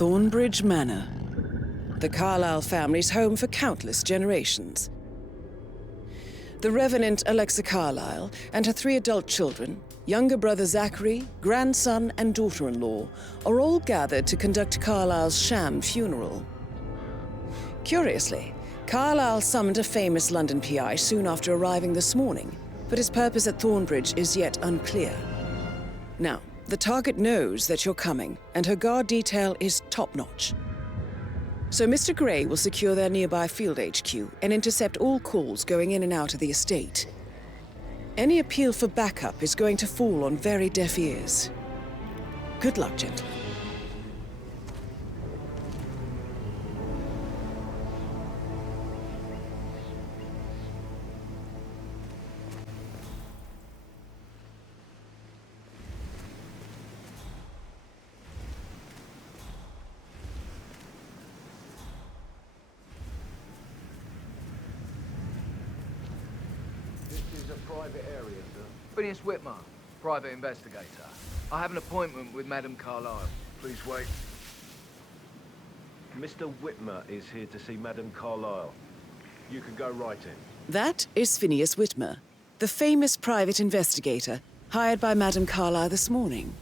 Thornbridge Manor, the Carlyle family's home for countless generations. The Revenant Alexa Carlyle and her 3 adult children, younger brother Zachary, grandson, and daughter-in-law, are all gathered to conduct Carlyle's sham funeral. Curiously, Carlyle summoned a famous London PI soon after arriving this morning, but his purpose at Thornbridge is yet unclear. Now, the target knows that you're coming, and her guard detail is top-notch. So Mr. Gray will secure their nearby field HQ and intercept all calls going in and out of the estate. Any appeal for backup is going to fall on very deaf ears. Good luck, gentlemen. Private area, sir. Phineas Whitmer, private investigator. I have an appointment with Madame Carlyle. Please wait. Mr. Whitmer is here to see Madame Carlyle. You can go right in. That is Phineas Whitmer, the famous private investigator hired by Madame Carlyle this morning.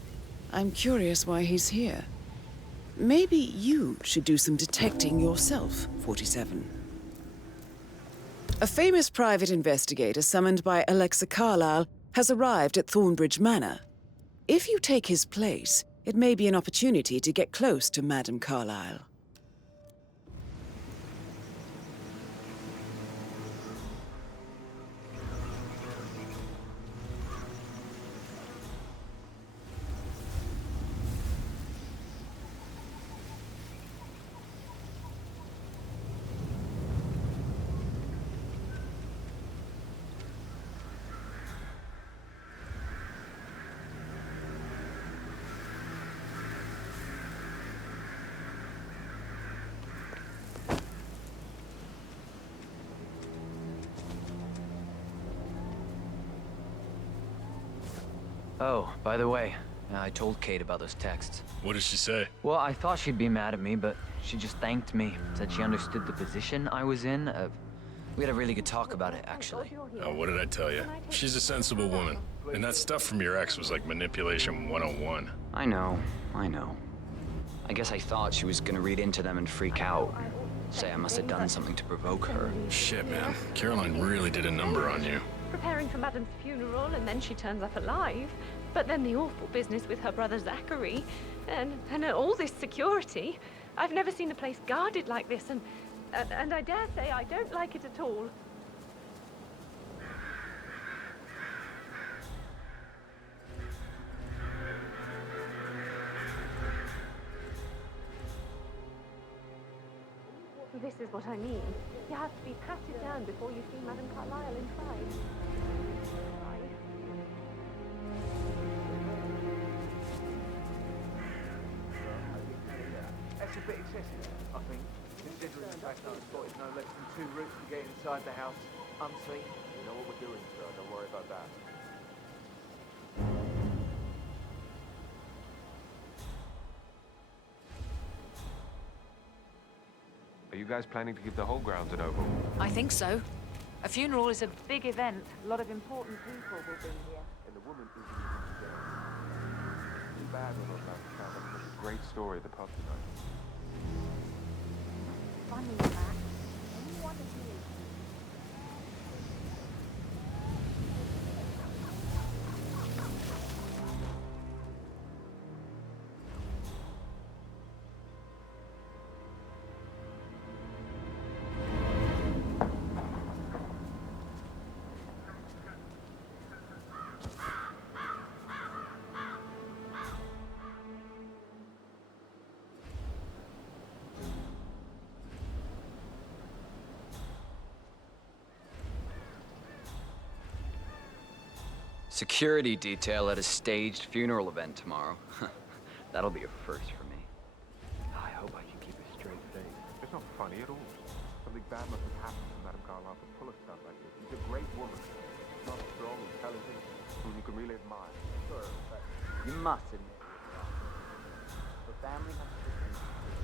I'm curious why he's here. Maybe you should do some detecting yourself, 47. A famous private investigator summoned by Alexa Carlyle has arrived at Thornbridge Manor. If you take his place, it may be an opportunity to get close to Madame Carlyle. Oh, by the way, I told Kate about those texts. What did she say? Well, I thought she'd be mad at me, but she just thanked me. Said she understood the position I was in. We had a really good talk about it, actually. Oh, what did I tell you? She's a sensible woman. And that stuff from your ex was like manipulation 101. I know. I guess I thought she was gonna read into them and freak out. Say I must have done something to provoke her. Shit, man. Caroline really did a number on you. Preparing for Madame's funeral, and then she turns up alive. But then the awful business with her brother Zachary, and all this security. I've never seen the place guarded like this, and I dare say I don't like it at all. This is what I mean. You have to be patted down before you see Madame Carlyle inside. That's a bit excessive, I think, considering the fact that I've spotted no less than 2 routes to get inside the house unseen. You know what we're doing, sir. Don't worry about that. Are you guys planning to keep the whole grounds an oval? I think so. A funeral is a big event. A lot of important people will be here. And the woman isn't even dead. Too bad when those guys found out such a great story at the pub tonight. Funny, Max. Anyone is here. Security detail at a staged funeral event tomorrow. That'll be a first for me. I hope I can keep a straight face. It's not funny at all. Something bad must have happened to Madame Carlyle to pull a stunt like this. She's a great woman. Not strong, intelligent, whom you can really admire. Sure, but you must admit, the family has to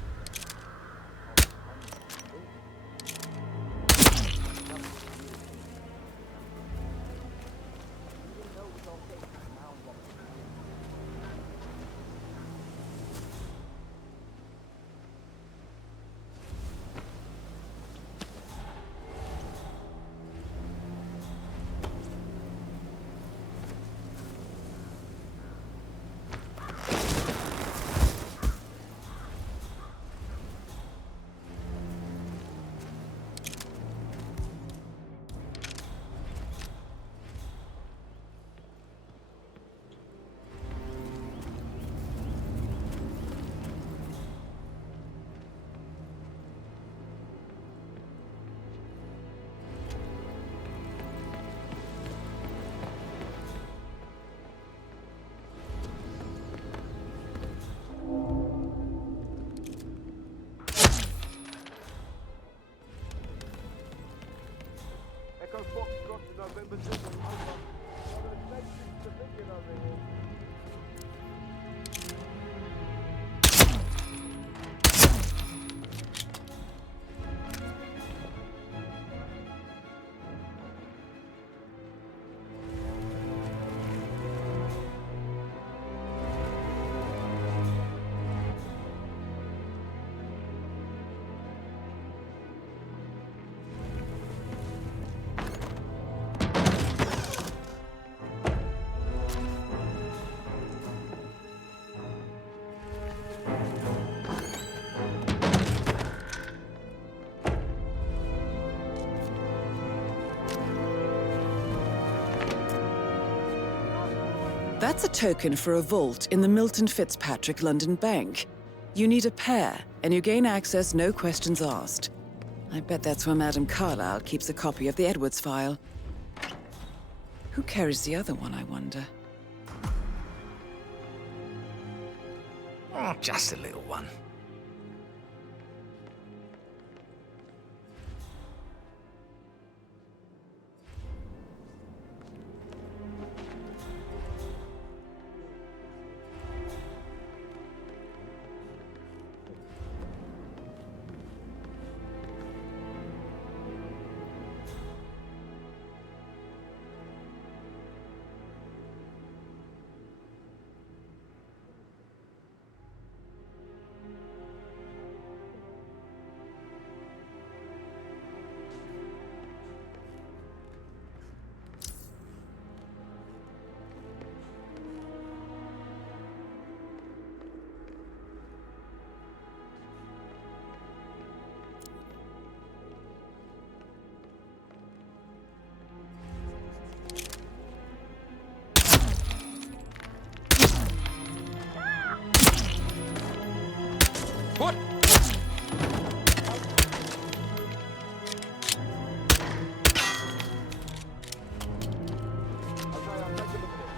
That's a token for a vault in the Milton Fitzpatrick London Bank. You need a pair, and you gain access no questions asked. I bet that's where Madame Carlyle keeps a copy of the Edwards file. Who carries the other one, I wonder? Oh, just a little one. What?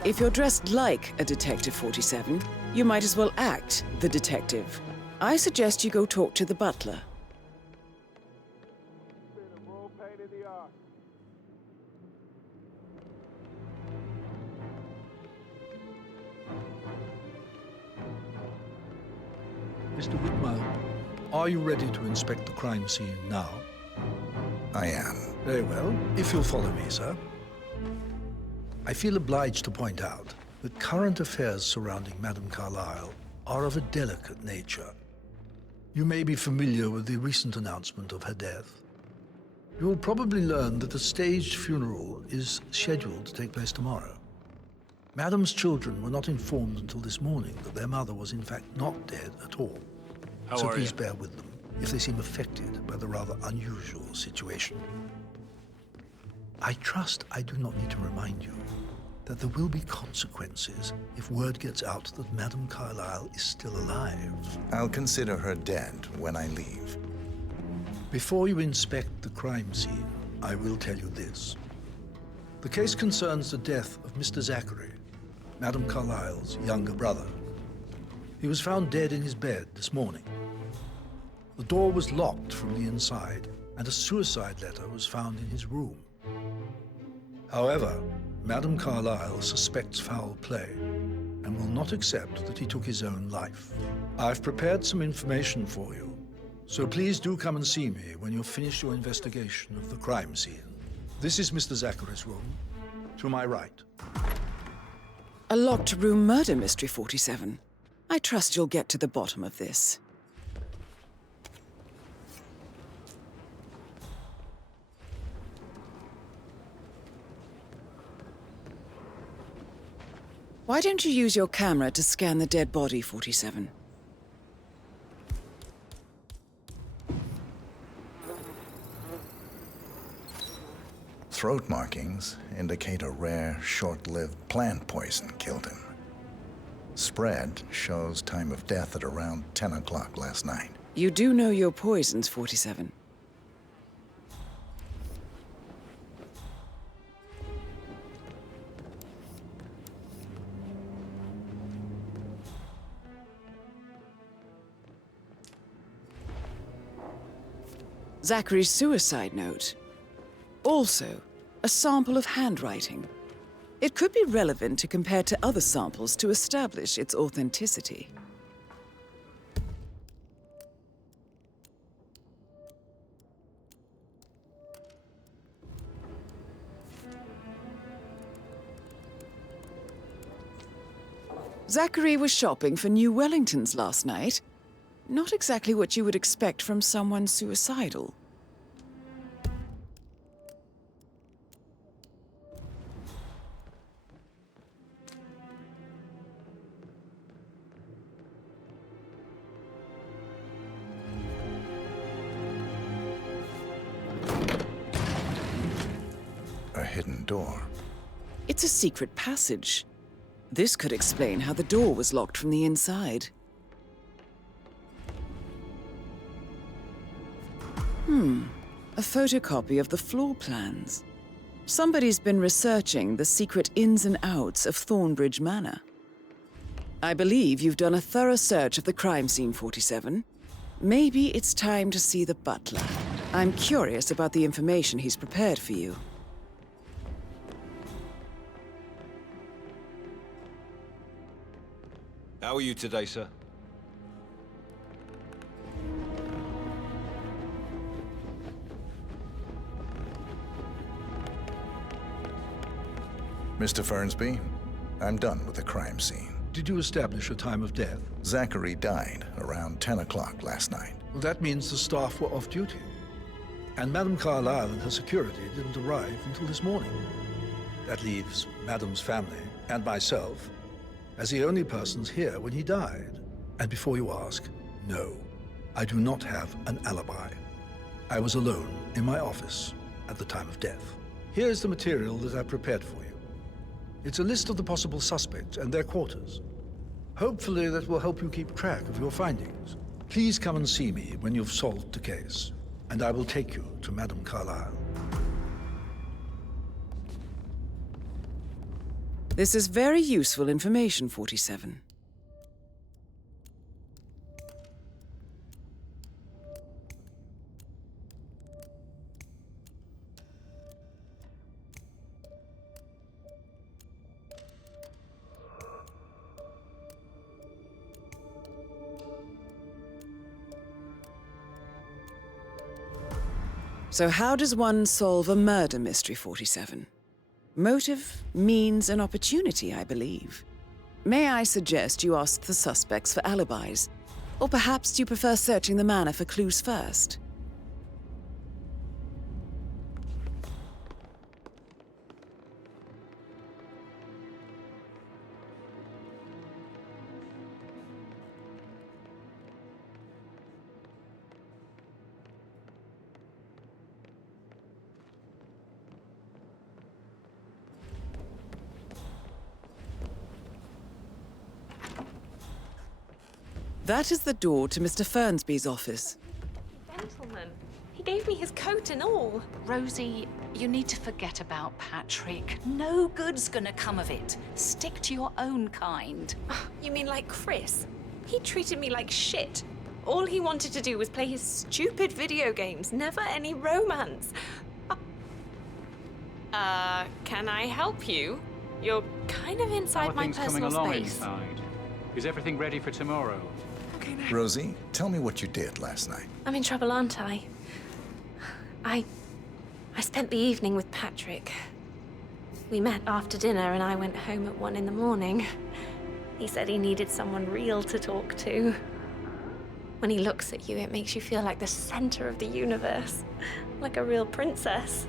If you're dressed like a Detective 47, you might as well act the detective. I suggest you go talk to the butler. Mr. Whitmer, are you ready to inspect the crime scene now? I am. Very well. If you'll follow me, sir. I feel obliged to point out that current affairs surrounding Madame Carlyle are of a delicate nature. You may be familiar with the recent announcement of her death. You will probably learn that a staged funeral is scheduled to take place tomorrow. Madame's children were not informed until this morning that their mother was in fact not dead at all. So please bear with them if they seem affected by the rather unusual situation. I trust I do not need to remind you that there will be consequences if word gets out that Madame Carlyle is still alive. I'll consider her dead when I leave. Before you inspect the crime scene, I will tell you this. The case concerns the death of Mr. Zachary, Madame Carlyle's younger brother. He was found dead in his bed this morning. The door was locked from the inside, and a suicide letter was found in his room. However, Madame Carlyle suspects foul play and will not accept that he took his own life. I've prepared some information for you, so please do come and see me when you've finished your investigation of the crime scene. This is Mr. Zachary's room, to my right. A locked room murder mystery, 47. I trust you'll get to the bottom of this. Why don't you use your camera to scan the dead body, 47? Throat markings indicate a rare, short-lived plant poison killed him. Spread shows time of death at around 10 o'clock last night. You do know your poisons, 47. Zachary's suicide note. Also, a sample of handwriting. It could be relevant to compare to other samples to establish its authenticity. Zachary was shopping for new Wellingtons last night. Not exactly what you would expect from someone suicidal. A hidden door. It's a secret passage. This could explain how the door was locked from the inside. A photocopy of the floor plans. Somebody's been researching the secret ins and outs of Thornbridge Manor. I believe you've done a thorough search of the crime scene, 47. Maybe it's time to see the butler. I'm curious about the information he's prepared for you. How are you today, sir? Mr. Fernsby, I'm done with the crime scene. Did you establish a time of death? Zachary died around 10 o'clock last night. Well, that means the staff were off duty. And Madame Carlyle and her security didn't arrive until this morning. That leaves Madame's family and myself as the only persons here when he died. And before you ask, no, I do not have an alibi. I was alone in my office at the time of death. Here's the material that I prepared for you. It's a list of the possible suspects and their quarters. Hopefully that will help you keep track of your findings. Please come and see me when you've solved the case, and I will take you to Madame Carlyle. This is very useful information, 47. So how does one solve a murder mystery, 47? Motive, means, and opportunity, I believe. May I suggest you ask the suspects for alibis? Or perhaps do you prefer searching the manor for clues first? That is the door to Mr. Fernsby's office. Gentleman. He gave me his coat and all. Rosie, you need to forget about Patrick. No good's gonna come of it. Stick to your own kind. You mean like Chris? He treated me like shit. All he wanted to do was play his stupid video games, never any romance. Can I help you? You're kind of inside my personal space. Inside? Is everything ready for tomorrow? Okay, now. Rosie, tell me what you did last night. I'm in trouble, aren't I? I spent the evening with Patrick. We met after dinner and I went home at 1 in the morning. He said he needed someone real to talk to. When he looks at you, it makes you feel like the center of the universe. Like a real princess.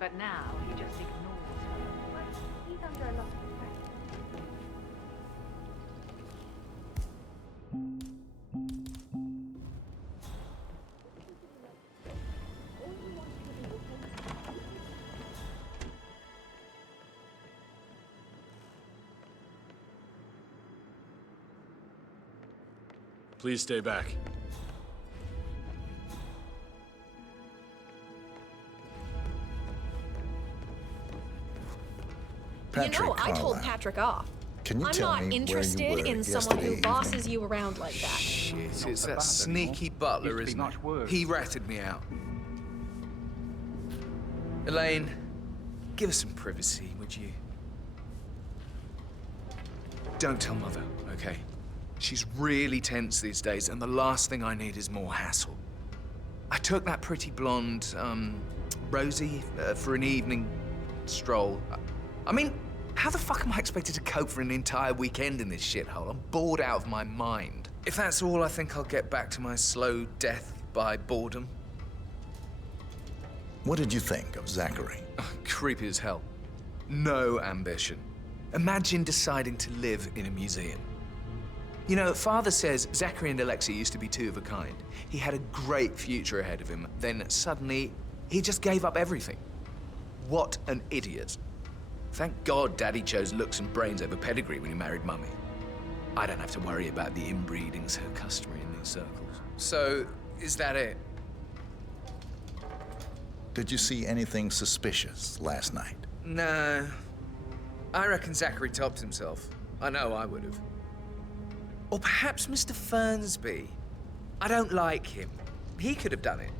But now he just ignores her. He's under a lot of pressure. Please stay back. Patrick You know, I told Carlisle. Patrick off. Can you I'm tell not me where you interested were in someone who yesterday bosses evening? you around like that. Shit, it's so that bad sneaky anymore. butler, Used to be isn't much it? worse. He ratted me out. Elaine, give us some privacy, would you? Don't tell Mother, okay? She's really tense these days, and the last thing I need is more hassle. I took that pretty blonde, Rosie, for an evening stroll. I mean, how the fuck am I expected to cope for an entire weekend in this shithole? I'm bored out of my mind. If that's all, I think I'll get back to my slow death by boredom. What did you think of Zachary? Creepy as hell. No ambition. Imagine deciding to live in a museum. You know, Father says Zachary and Alexei used to be two of a kind. He had a great future ahead of him, then suddenly, he just gave up everything. What an idiot. Thank God Daddy chose looks and brains over pedigree when he married Mummy. I don't have to worry about the inbreeding so customary in these circles. So, is that it? Did you see anything suspicious last night? No. I reckon Zachary topped himself. I know I would have. Or perhaps Mr. Fernsby. I don't like him. He could have done it.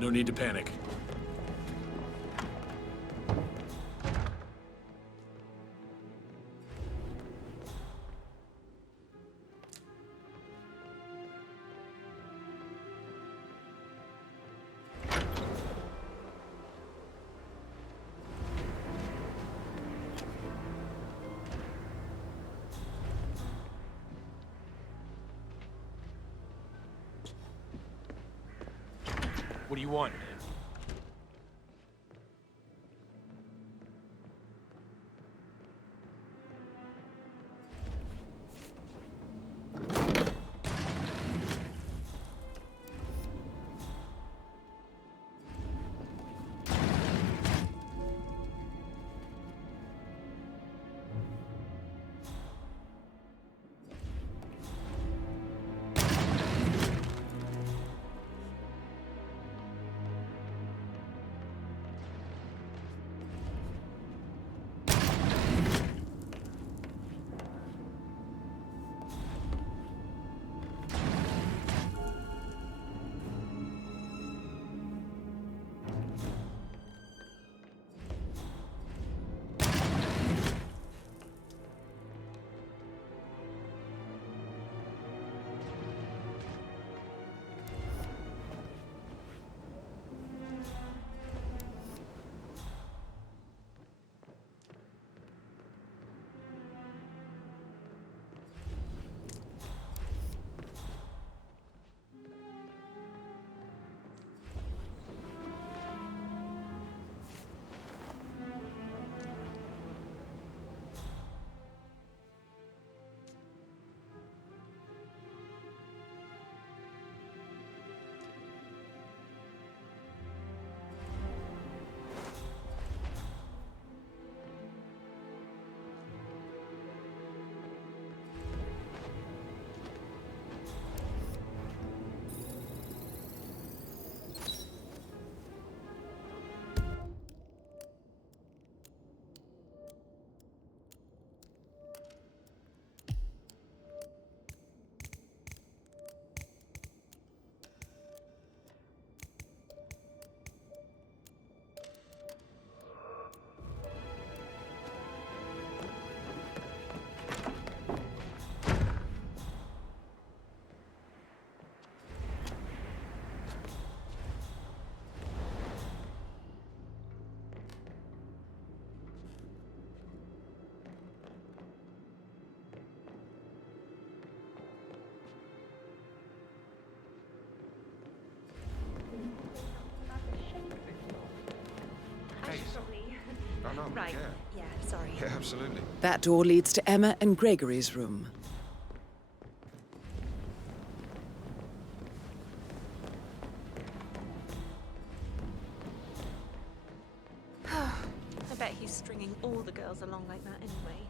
No need to panic. What do you want? Oh, no, Right. yeah. Yeah, sorry. Yeah, absolutely. That door leads to Emma and Gregory's room. I bet he's stringing all the girls along like that anyway.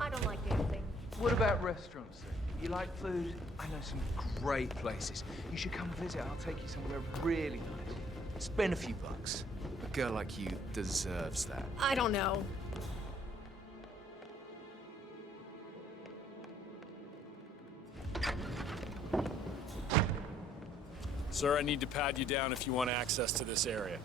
I don't like dancing. What about restaurants then? You like food? I know some great places. You should come visit. I'll take you somewhere really nice. Spend a few bucks. A girl like you deserves that. I don't know. Sir, I need to pad you down if you want access to this area.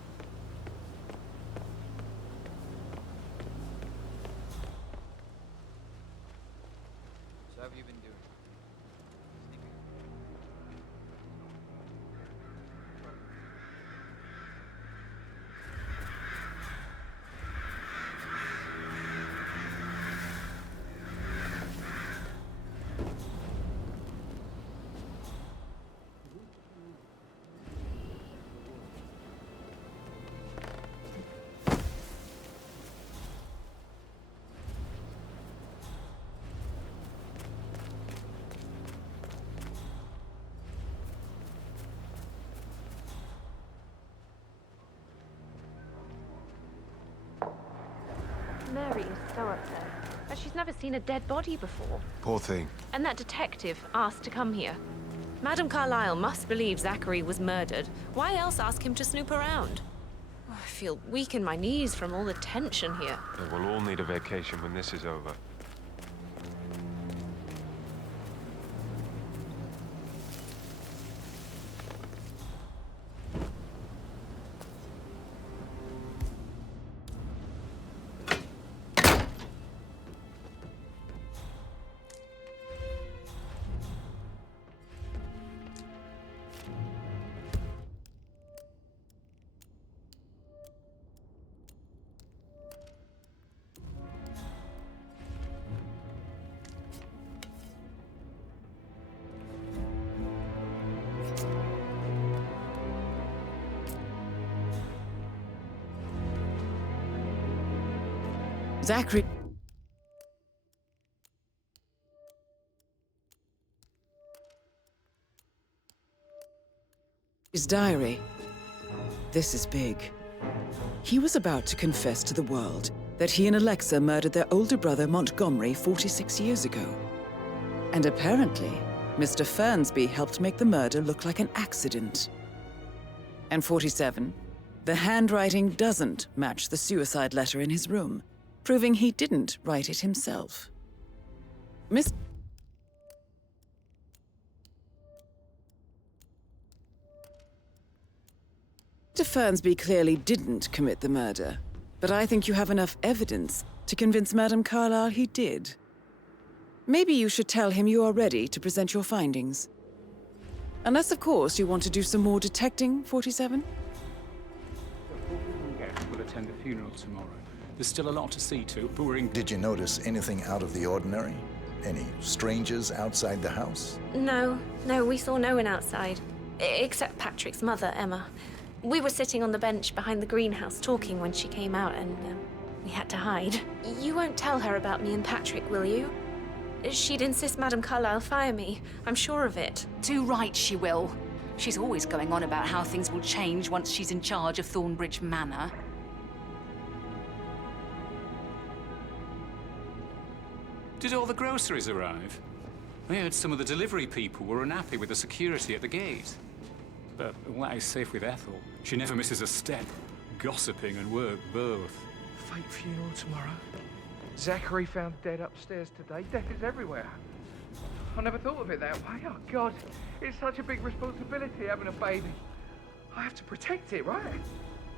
So how have you been doing? Mary is so upset. But she's never seen a dead body before. Poor thing. And that detective asked to come here. Madame Carlyle must believe Zachary was murdered. Why else ask him to snoop around? Oh, I feel weak in my knees from all the tension here. We'll all need a vacation when this is over. Zachary... His diary. This is big. He was about to confess to the world that he and Alexa murdered their older brother Montgomery 46 years ago. And apparently, Mr. Fernsby helped make the murder look like an accident. And 47, the handwriting doesn't match the suicide letter in his room, proving he didn't write it himself. Mr. Fernsby clearly didn't commit the murder, but I think you have enough evidence to convince Madame Carlyle he did. Maybe you should tell him you are ready to present your findings. Unless, of course, you want to do some more detecting, 47? We'll attend the funeral tomorrow. There's still a lot to see to, but we're in... Did you notice anything out of the ordinary? Any strangers outside the house? No, we saw no one outside. Except Patrick's mother, Emma. We were sitting on the bench behind the greenhouse talking when she came out, and we had to hide. You won't tell her about me and Patrick, will you? She'd insist Madame Carlyle fire me. I'm sure of it. Too right she will. She's always going on about how things will change once she's in charge of Thornbridge Manor. Did all the groceries arrive? I heard some of the delivery people were unhappy with the security at the gate. But all that is safe with Ethel. She never misses a step. Gossiping and work both. Fake funeral tomorrow. Zachary found dead upstairs today. Death is everywhere. I never thought of it that way. Oh, God. It's such a big responsibility having a baby. I have to protect it, right?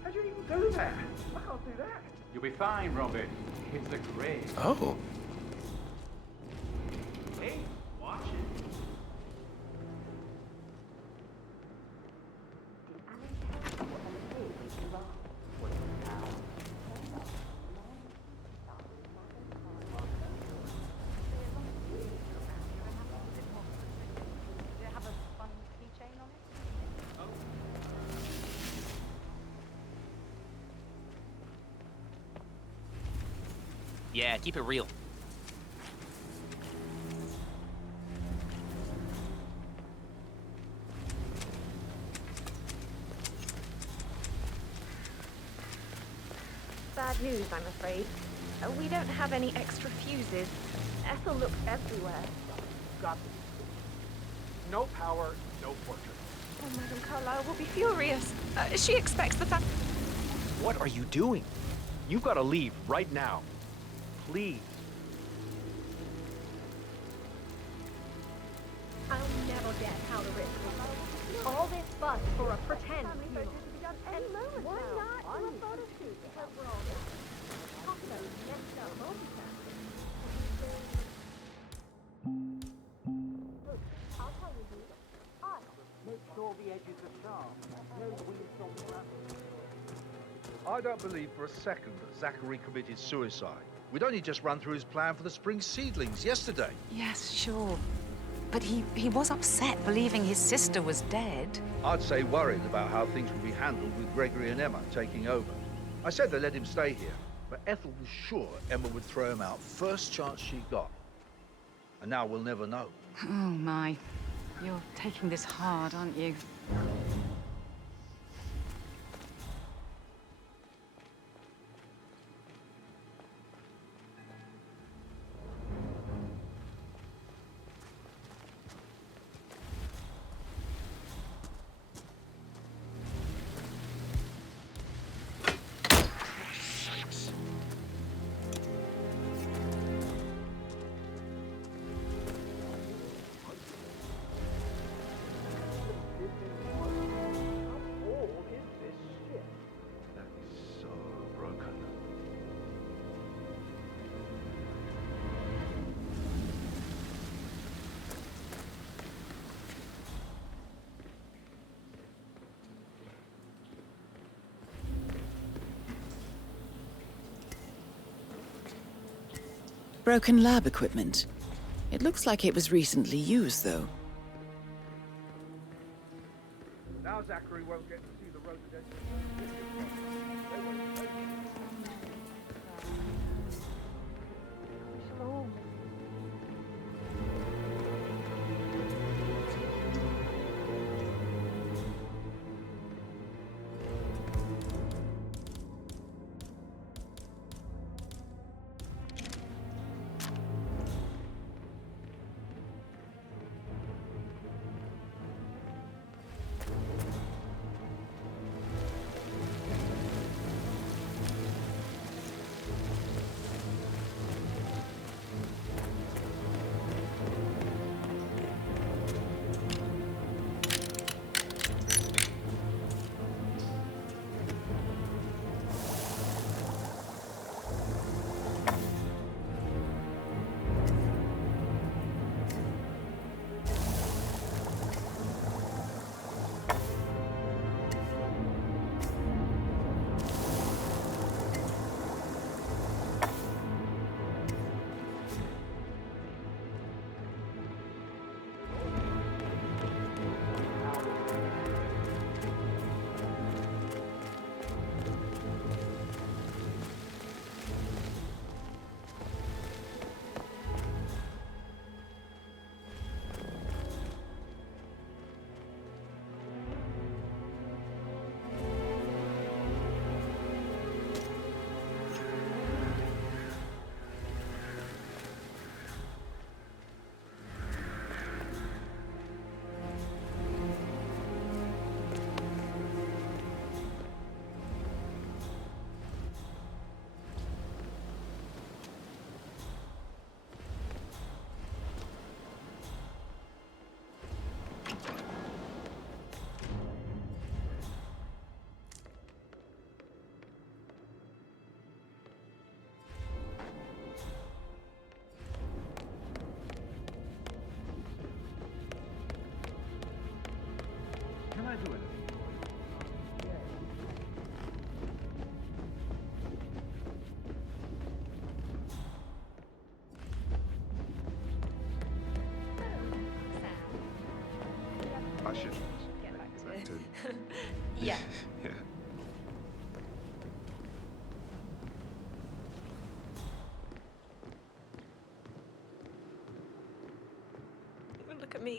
How do you even do that? I can't do that. You'll be fine, Robin. Kids are great. Oh. Hey, watch it. Yeah, keep it real. Bad news, I'm afraid. We don't have any extra fuses. Ethel looked everywhere. Got this. No power, no portrait. Oh, Madame Carlyle will be furious. She expects the fact. What are you doing? You've got to leave right now. Please. I'll never get how to risk all this fuss for a pretend funeral. And why not do a photo shoot? Because we're all talk about messed up multitasking. Look, I'll tell you who. Us. Make sure the edges are sharp. No weeds on the gravel. I don't believe for a second that Zachary committed suicide. We'd only just run through his plan for the spring seedlings yesterday. Yes, sure. But he was upset believing his sister was dead. I'd say worried about how things would be handled with Gregory and Emma taking over. I said they let him stay here, but Ethel was sure Emma would throw him out first chance she got. And now we'll never know. Oh, my. You're taking this hard, aren't you? Broken lab equipment. It looks like it was recently used, though. Now Zachary won't get to see the rhododendron. Can I do anything? I should Get back to it. Yeah. Yeah.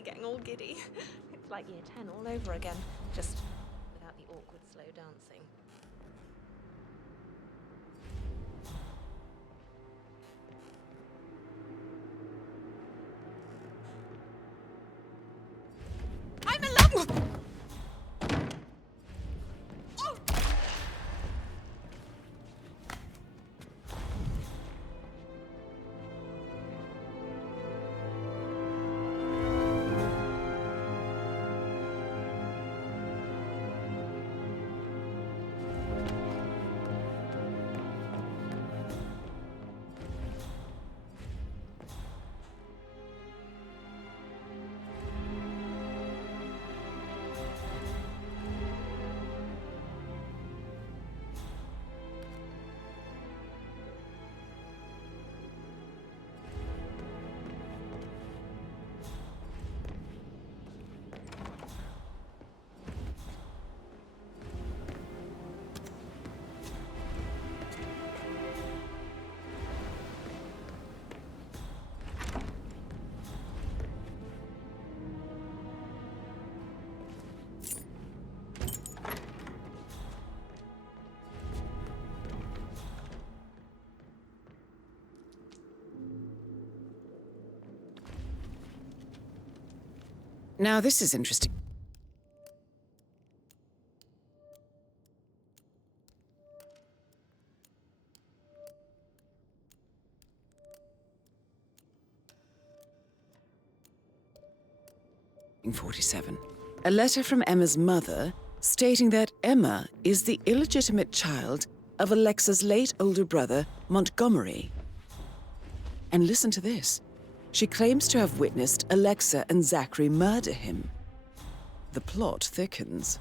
getting all giddy. It's like year 10 all over again, just without the awkward slow dancing. I'm in love! Now this is interesting. In 47. A letter from Emma's mother stating that Emma is the illegitimate child of Alexa's late older brother, Montgomery. And listen to this. She claims to have witnessed Alexa and Zachary murder him. The plot thickens.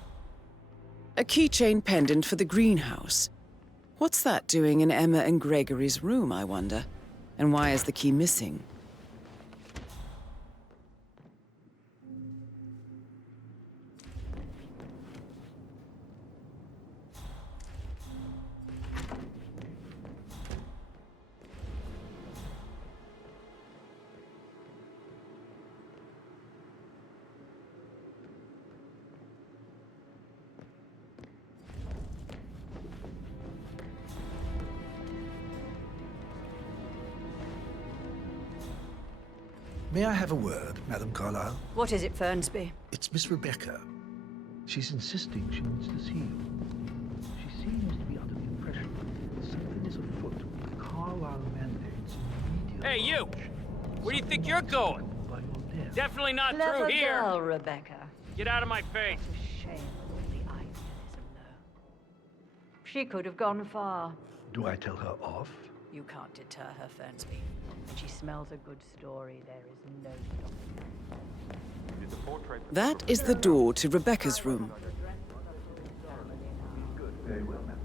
A keychain pendant for the greenhouse. What's that doing in Emma and Gregory's room, I wonder? And why is the key missing? May I have a word, Madam Carlyle? What is it, Fernsby? It's Miss Rebecca. She's insisting she wants to see you. She seems to be under the impression that something is afoot. Carlyle mandates immediate Hey, you! Where do you think you're going? Definitely not Clever through here. girl, Rebecca. Get out of my face. It's a shame with all the idealism, though. She could have gone far. Do I tell her off? You can't deter her, Fernsby. When she smells a good story, there is no stopping. That is the door to Rebecca's room. Very well, ma'am.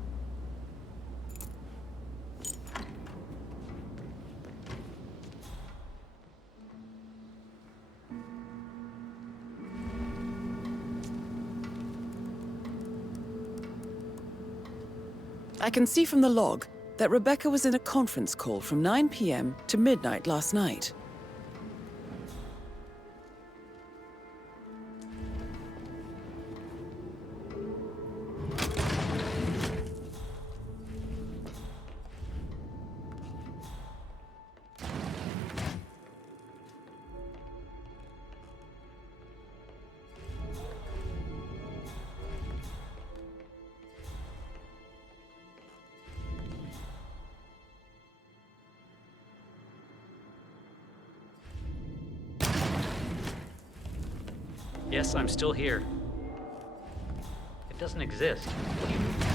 I can see from the log that Rebecca was in a conference call from 9 p.m. to midnight last night. Yes, I'm still here. It doesn't exist. What do you mean?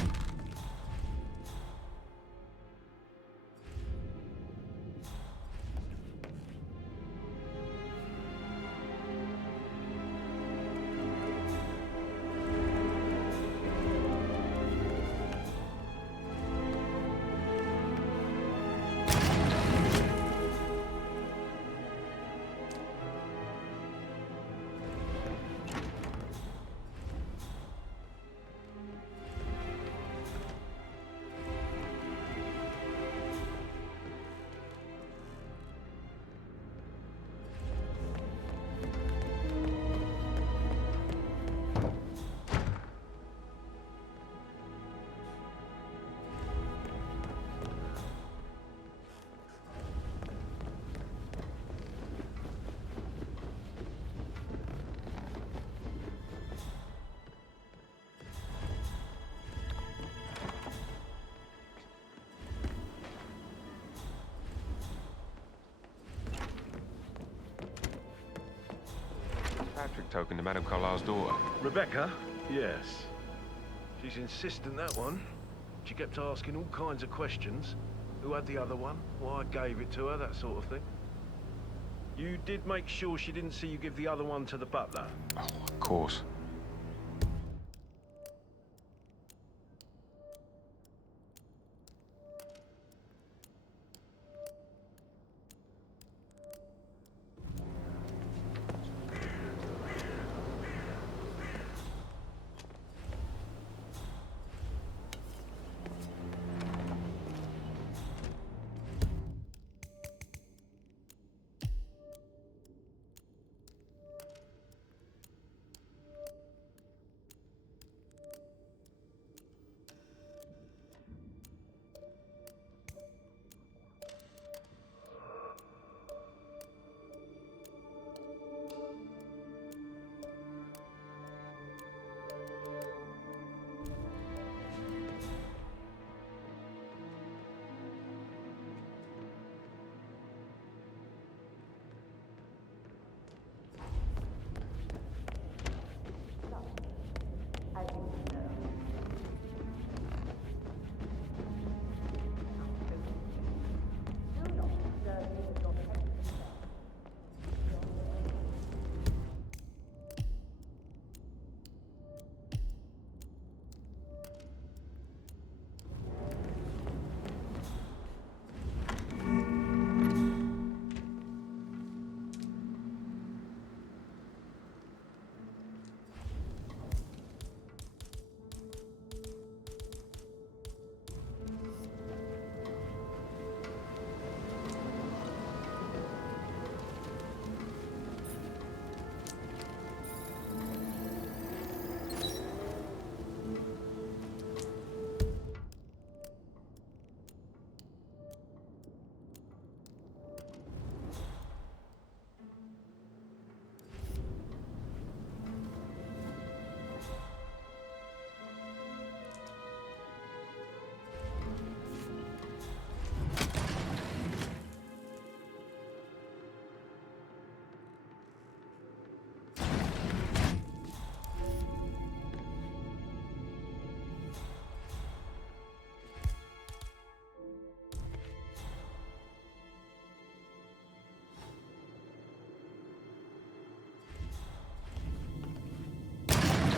Patrick token to Madame Carlisle's daughter? Rebecca? Yes. She's insistent, that one. She kept asking all kinds of questions. Who had the other one? Why I gave it to her, that sort of thing. You did make sure she didn't see you give the other one to the butler? Oh, of course.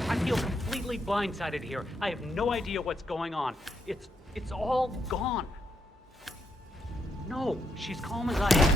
I feel completely blindsided here. I have no idea what's going on. It's all gone. No, she's calm as I am.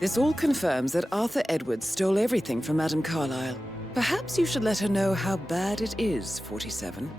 This all confirms that Arthur Edwards stole everything from Madame Carlisle. Perhaps you should let her know how bad it is, 47.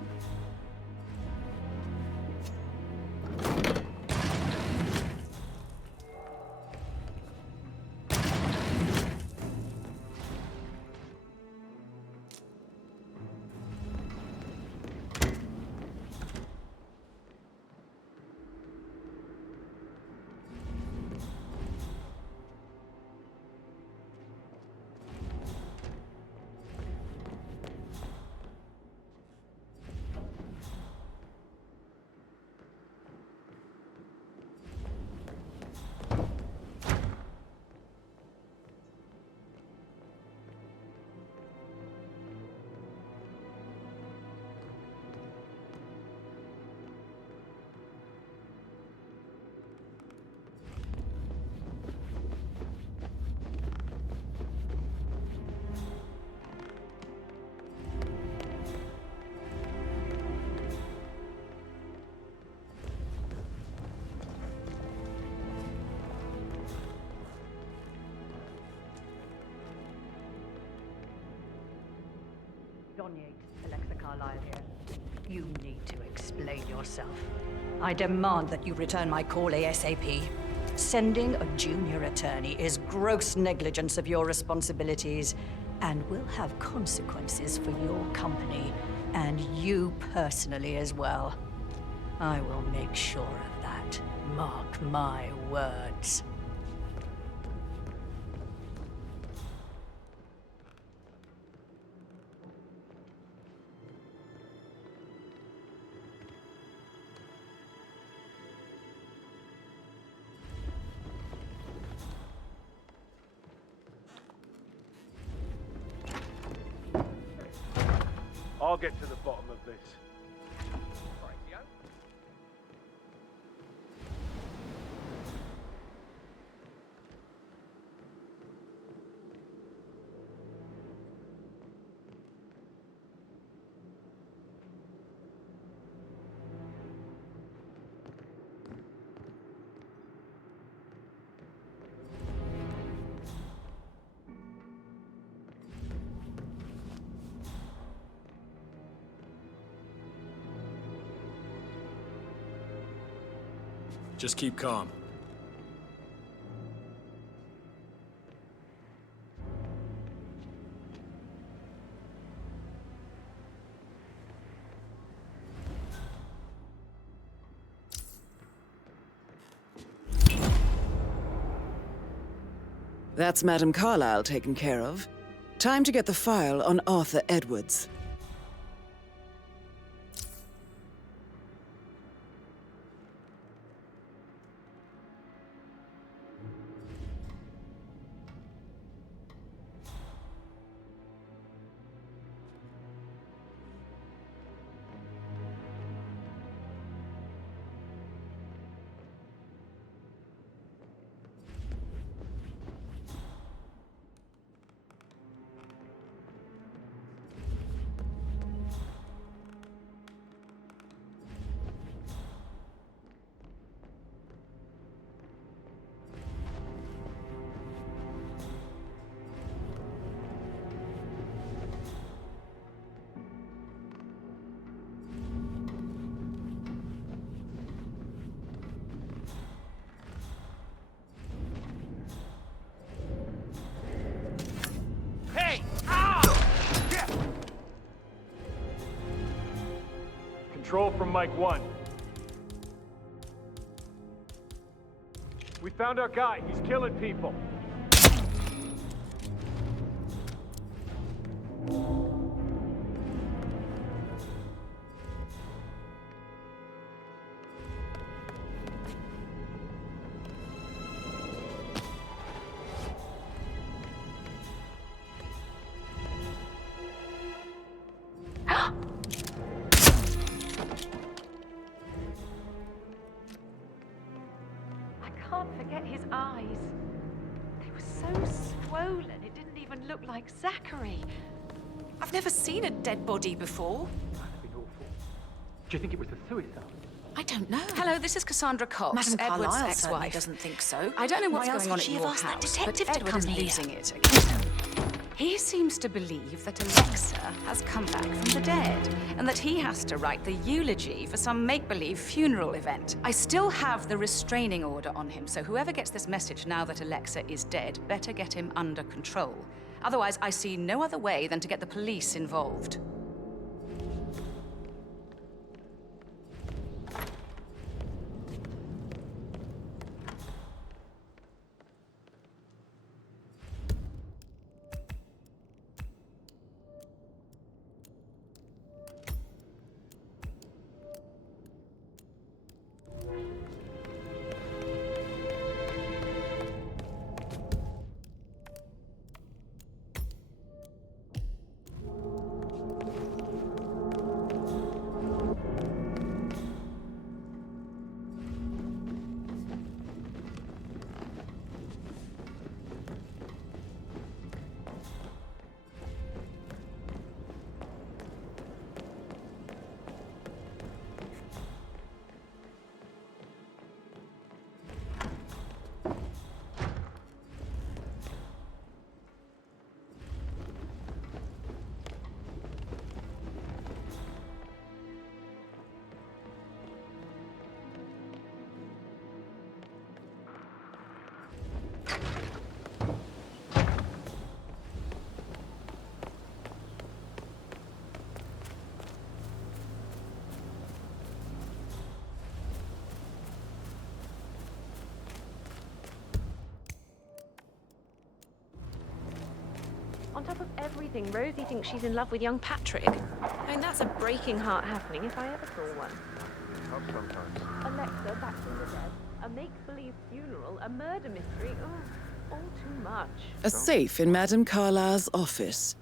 Carlyle here. You need to explain yourself. I demand that you return my call ASAP. Sending a junior attorney is gross negligence of your responsibilities and will have consequences for your company and you personally as well. I will make sure of that. Mark my words. I'll get to the bottom of this. Just keep calm. That's Madam Carlyle taken care of. Time to get the file on Arthur Edwards. Control from Mike 1. We found our guy. He's killing people. I can't forget his eyes. They were so swollen, it didn't even look like Zachary. I've never seen a dead body before. That'd be awful. Do you think it was a suicide? I don't know. Hello, this is Cassandra Cox, Madam Edward's Carlyle ex-wife. certainly doesn't think so. I don't know what's Why else going on would at she your have asked that house, detective but to Edward come is here? losing it again. He seems to believe that Alexa has come back from the dead, and that he has to write the eulogy for some make-believe funeral event. I still have the restraining order on him, so whoever gets this message now that Alexa is dead better get him under control. Otherwise, I see no other way than to get the police involved. anything, Rosie thinks she's in love with young Patrick. I mean, that's a breaking heart happening if I ever saw one. Tough sometimes. Alexa back from the dead, a make-believe funeral, a murder mystery. Oh, all too much. A safe in Madame Carlyle's office.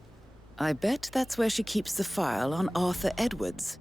I bet that's where she keeps the file on Arthur Edwards.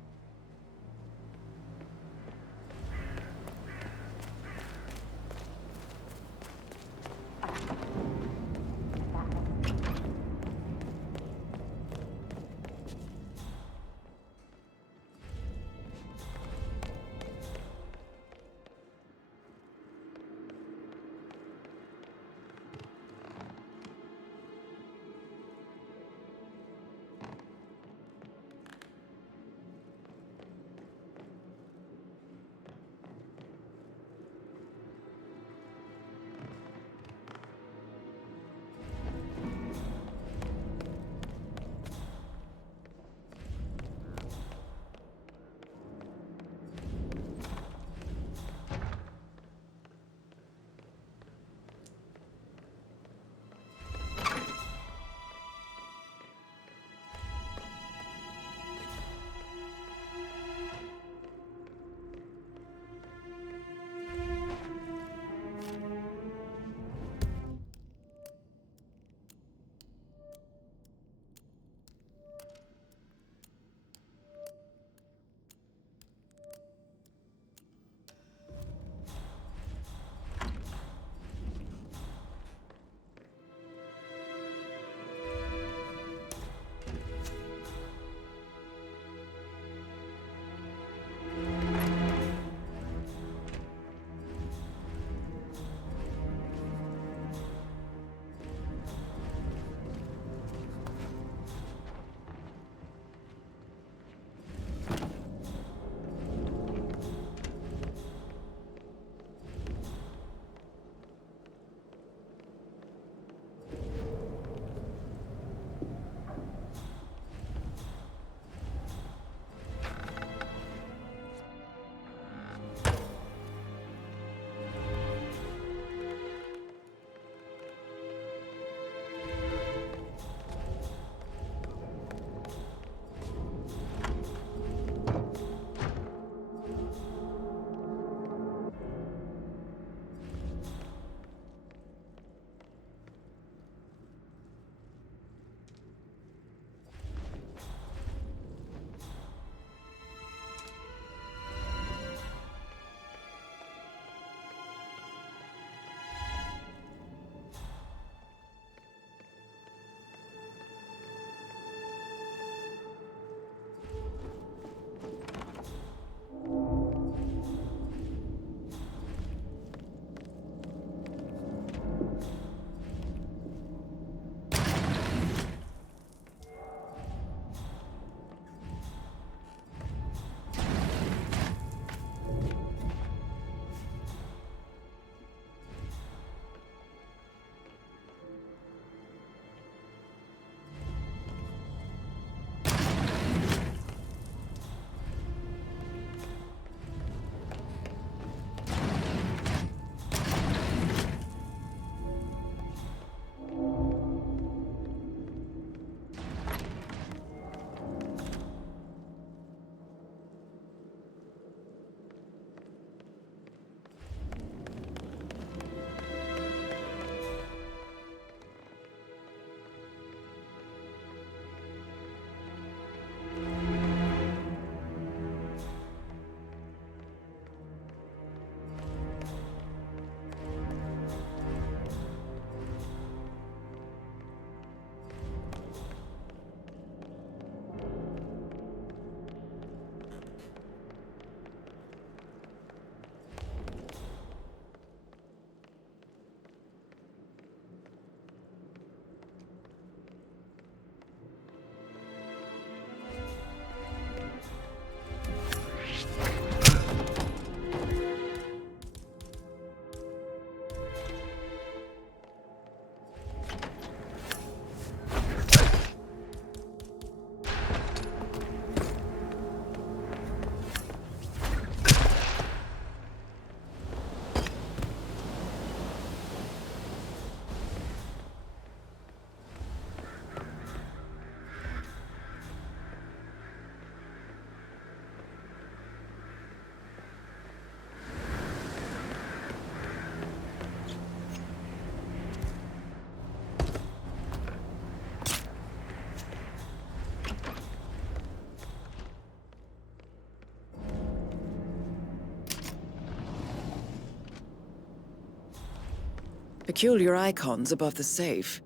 Peculiar icons above the safe.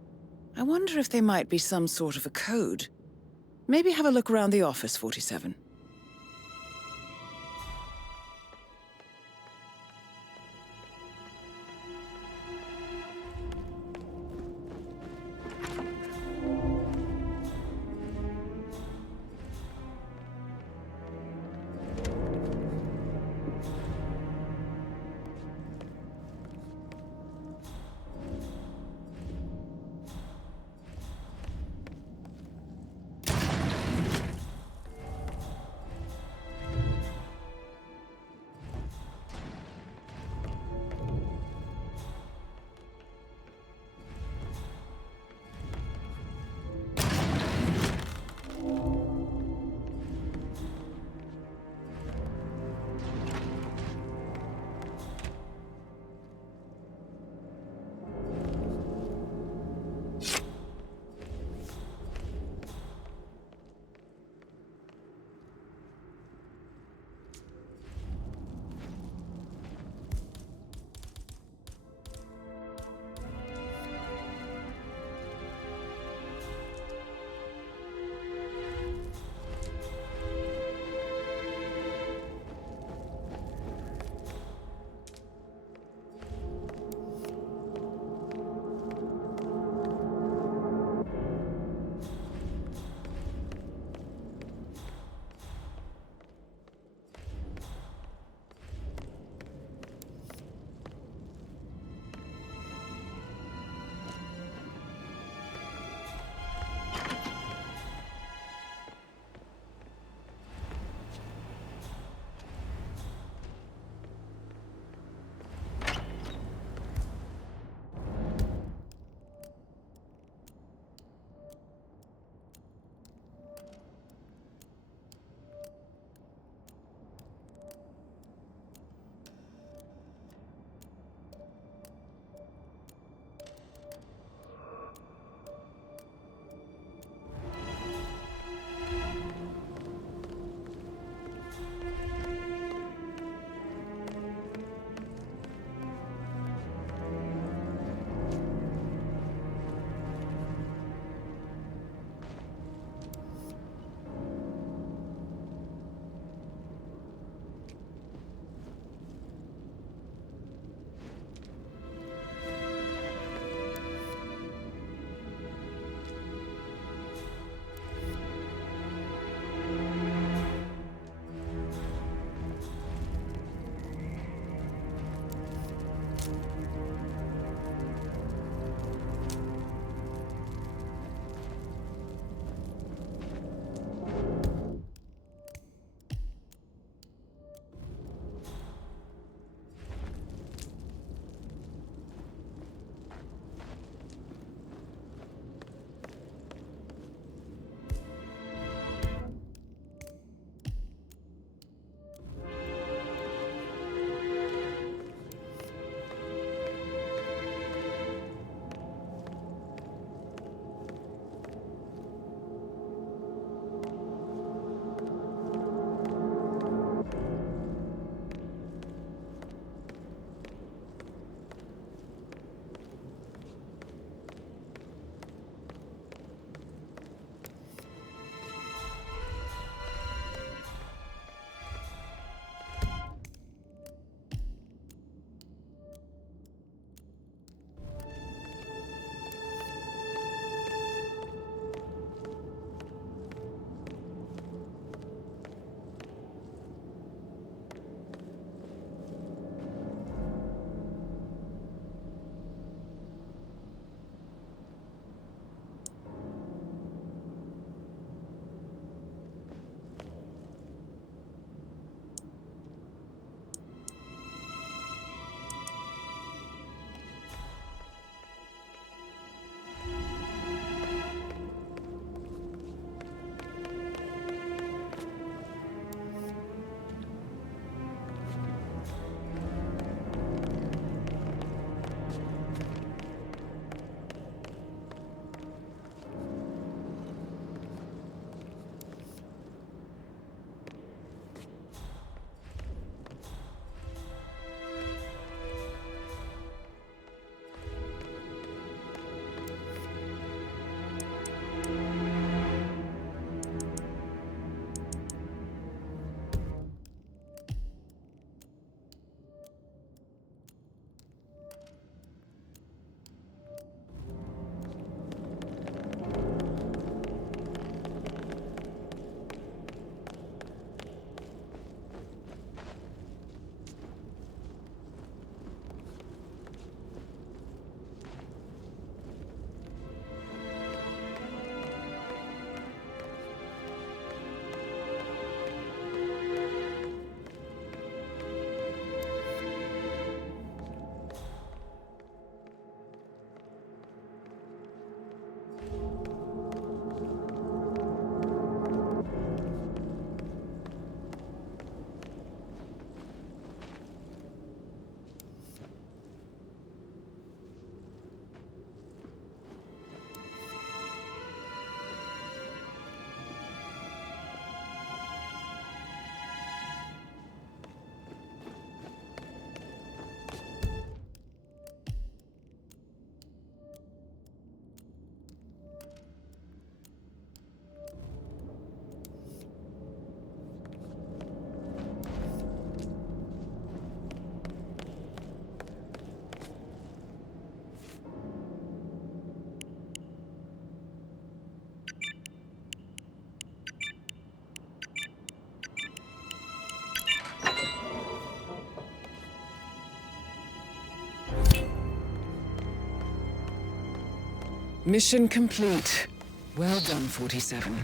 I wonder if they might be some sort of a code. Maybe have a look around the office, 47. Mission complete. Well done, 47.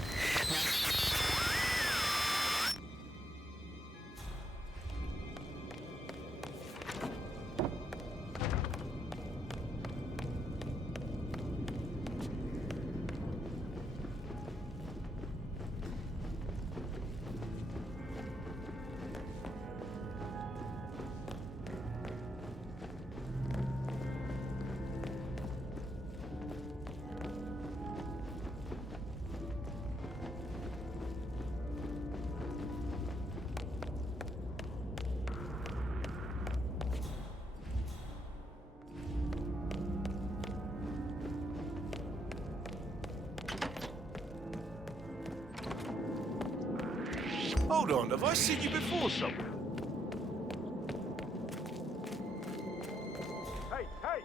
Hold on, have I seen you before somewhere? Hey, hey!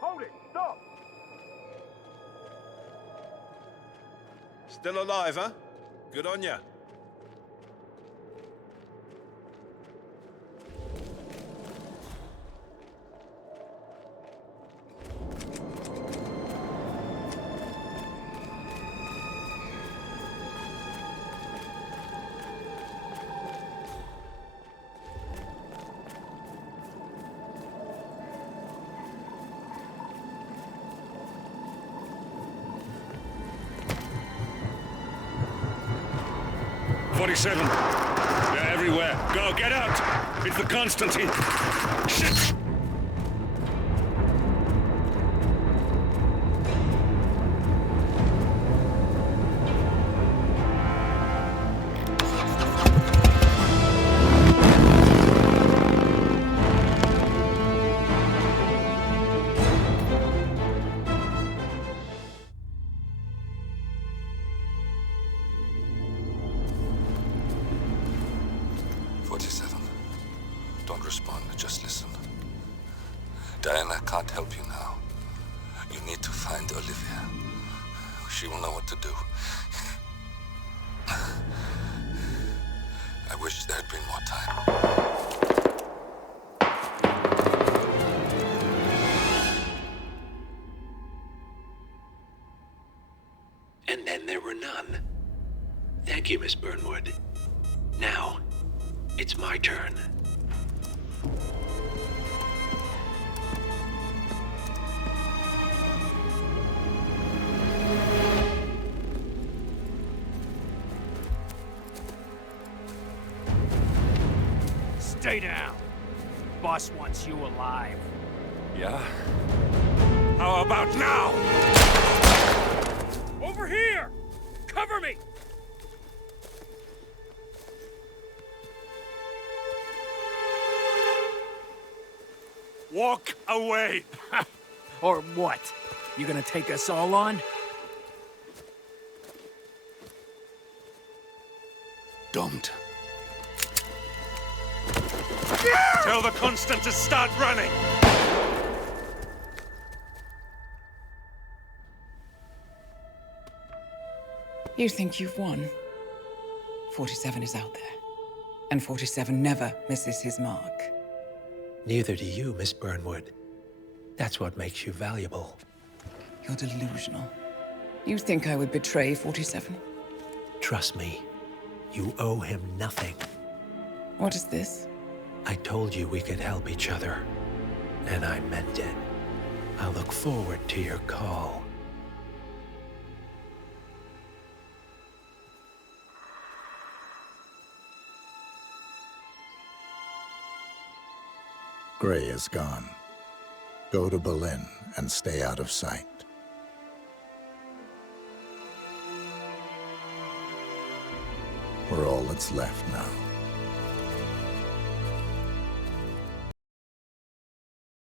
Hold it! Stop! Still alive, huh? Good on ya. They're everywhere. Go, get out! It's the Constantine. Shit! Don't respond, just listen. Diana can't help you now. You need to find Olivia. She will know what to do. I wish there had been more time. And then there were none. Thank you, Miss Burnwood. Now, it's my turn. Stay down. Boss wants you alive. Yeah? How about now? Over here! Cover me! Walk away! Or what? You gonna take us all on? Don't. Tell the Constant to start running! You think you've won? 47 is out there. And 47 never misses his mark. Neither do you, Miss Burnwood. That's what makes you valuable. You're delusional. You think I would betray 47? Trust me, you owe him nothing. What is this? I told you we could help each other, and I meant it. I'll look forward to your call. Gray is gone. Go to Berlin and stay out of sight. We're all that's left now.